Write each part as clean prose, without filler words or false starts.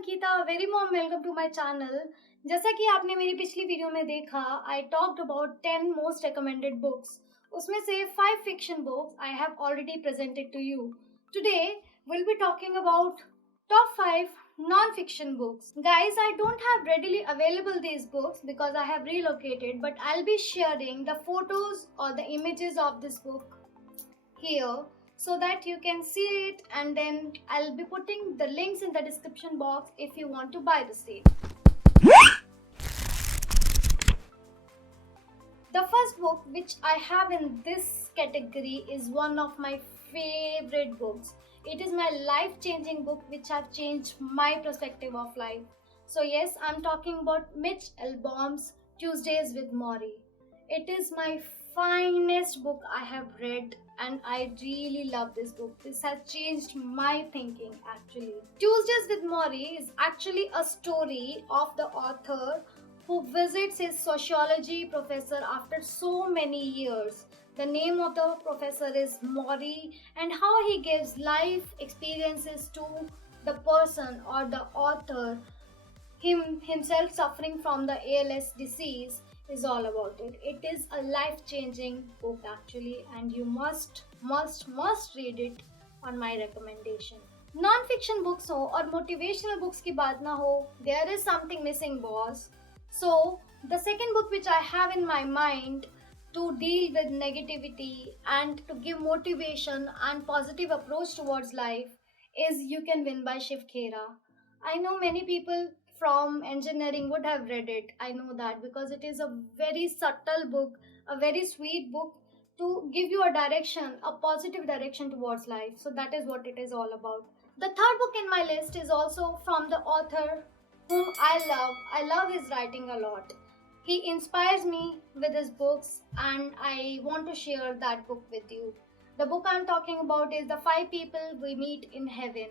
Ankita, very warm welcome to my channel. जैसा कि आपने मेरी पिछली वीडियो में देखा, I talked about 10 most recommended books. उसमें से 5 fiction books I have already presented to you. Today will be talking about top 5 non-fiction books. Guys, I don't have readily available these books because I have relocated, but I'll be sharing the photos or the images of this book here so that you can see it, and then I'll be putting the links in the description box if you want to buy the same. The first book which I have in this category is one of my favorite books. It is my life-changing book which have changed my perspective of life. So yes, I'm talking about Mitch Albom's Tuesdays with Morrie. It is my finest book I have read and I really love this book. This has changed my thinking actually. Tuesdays with Morrie is actually a story of the author who visits his sociology professor after so many years. The name of the professor is Morrie, and how he gives life experiences to the person or the author, himself suffering from the ALS disease, is all about it. It is a life-changing book actually, and you must read it on my recommendation. Non-fiction books हो और motivational books की बात ना हो, there is something missing, boss. So the second book which I have in my mind to deal with negativity and to give motivation and positive approach towards life is You Can Win by Shiv Khera. I know many people from engineering would have read it. I know that because it is a very subtle book, a very sweet book to give you a direction, a positive direction towards life. So that is what it is all about. The third book in my list is also from the author whom I love. I love his writing a lot. He inspires me with his books and I want to share that book with you. The book I'm talking about is The 5 People We Meet in Heaven.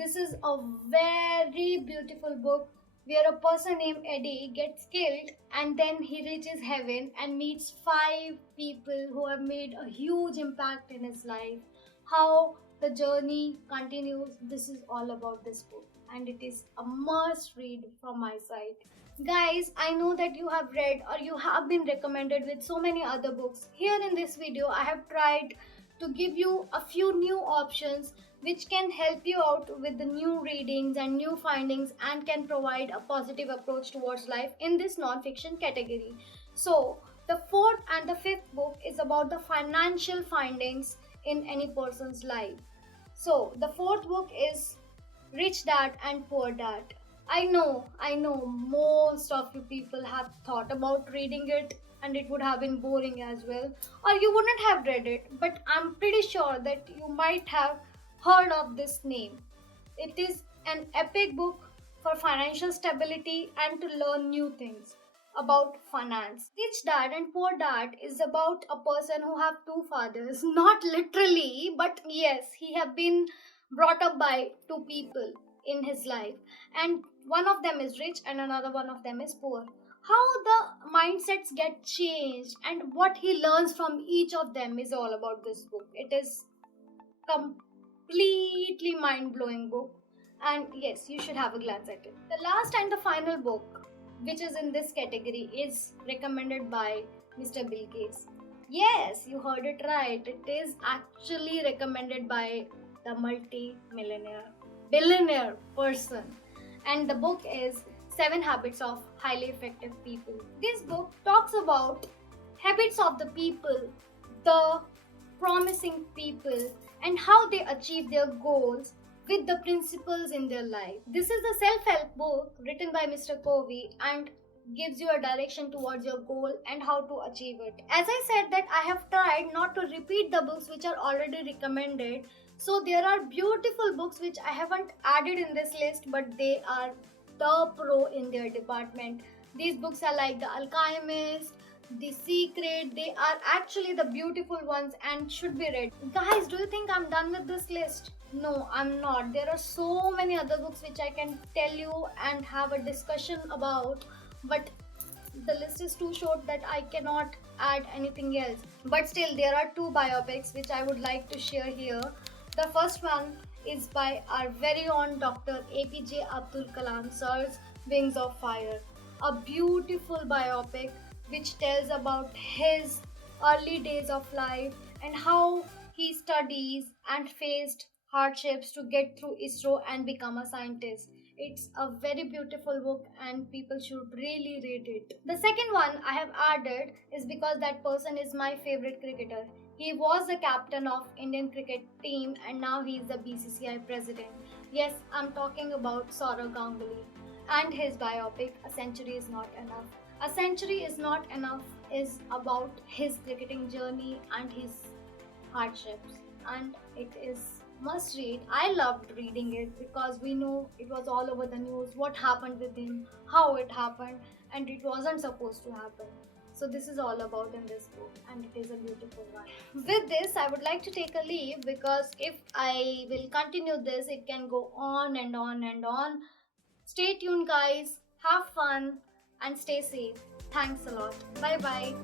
This is a very beautiful book where a person named Eddie gets killed and then he reaches heaven and meets 5 people who have made a huge impact in his life. How the journey continues, this is all about this book, and it is a must read from my side. Guys, I know that you have read or you have been recommended with so many other books. Here in this video, I have tried to give you a few new options which can help you out with the new readings and new findings and can provide a positive approach towards life in this non-fiction category. So, the fourth and the fifth book is about the financial findings in any person's life. So, the fourth book is Rich Dad and Poor Dad. I know most of you people have thought about reading it and it would have been boring as well, or you wouldn't have read it, but I'm pretty sure that you might have heard of this name. It is an epic book for financial stability and to learn new things about finance. Rich Dad and Poor Dad is about a person who have two fathers, not literally, but yes, he have been brought up by two people in his life, and one of them is rich and another one of them is poor. How the mindsets get changed and what he learns from each of them is all about this book. It is completely mind-blowing book, and yes, you should have a glance at it. The last and the final book which is in this category is recommended by Mr. Bill Gates. Yes, you heard it right. It is actually recommended by the billionaire person, and the book is 7 Habits of Highly Effective People. This book talks about habits of the people, the promising people, and how they achieve their goals with the principles in their life. This is a self-help book written by Mr. Covey and gives you a direction towards your goal and how to achieve it. As I said that I have tried not to repeat the books which are already recommended. So there are beautiful books which I haven't added in this list, but they are the pro in their department. These books are like The Alchemist, The Secret. They are actually the beautiful ones and should be read. Guys, do you think I'm done with this list? No, I'm not. There are so many other books which I can tell you and have a discussion about, but the list is too short that I cannot add anything else. But still, there are 2 biopics which I would like to share here. The first one is by our very own Dr. APJ Abdul Kalam Sir's Wings of Fire, a beautiful biopic which tells about his early days of life and how he studies and faced hardships to get through ISRO and become a scientist. It's a very beautiful book and people should really read it. The second one I have added is because that person is my favorite cricketer. He was the captain of Indian cricket team and now he is the BCCI president. Yes, I'm talking about Saurav Ganguly and his biopic A Century Is Not Enough. A Century Is Not Enough is about his cricketing journey and his hardships, and it is must read. I loved reading it because we know it was all over the news what happened with him, how it happened, and it wasn't supposed to happen. So this is all about in this book and it is a beautiful one. With this I would like to take a leave because if I will continue this it can go on and on and on. Stay tuned guys, have fun and stay safe. Thanks a lot. Bye bye.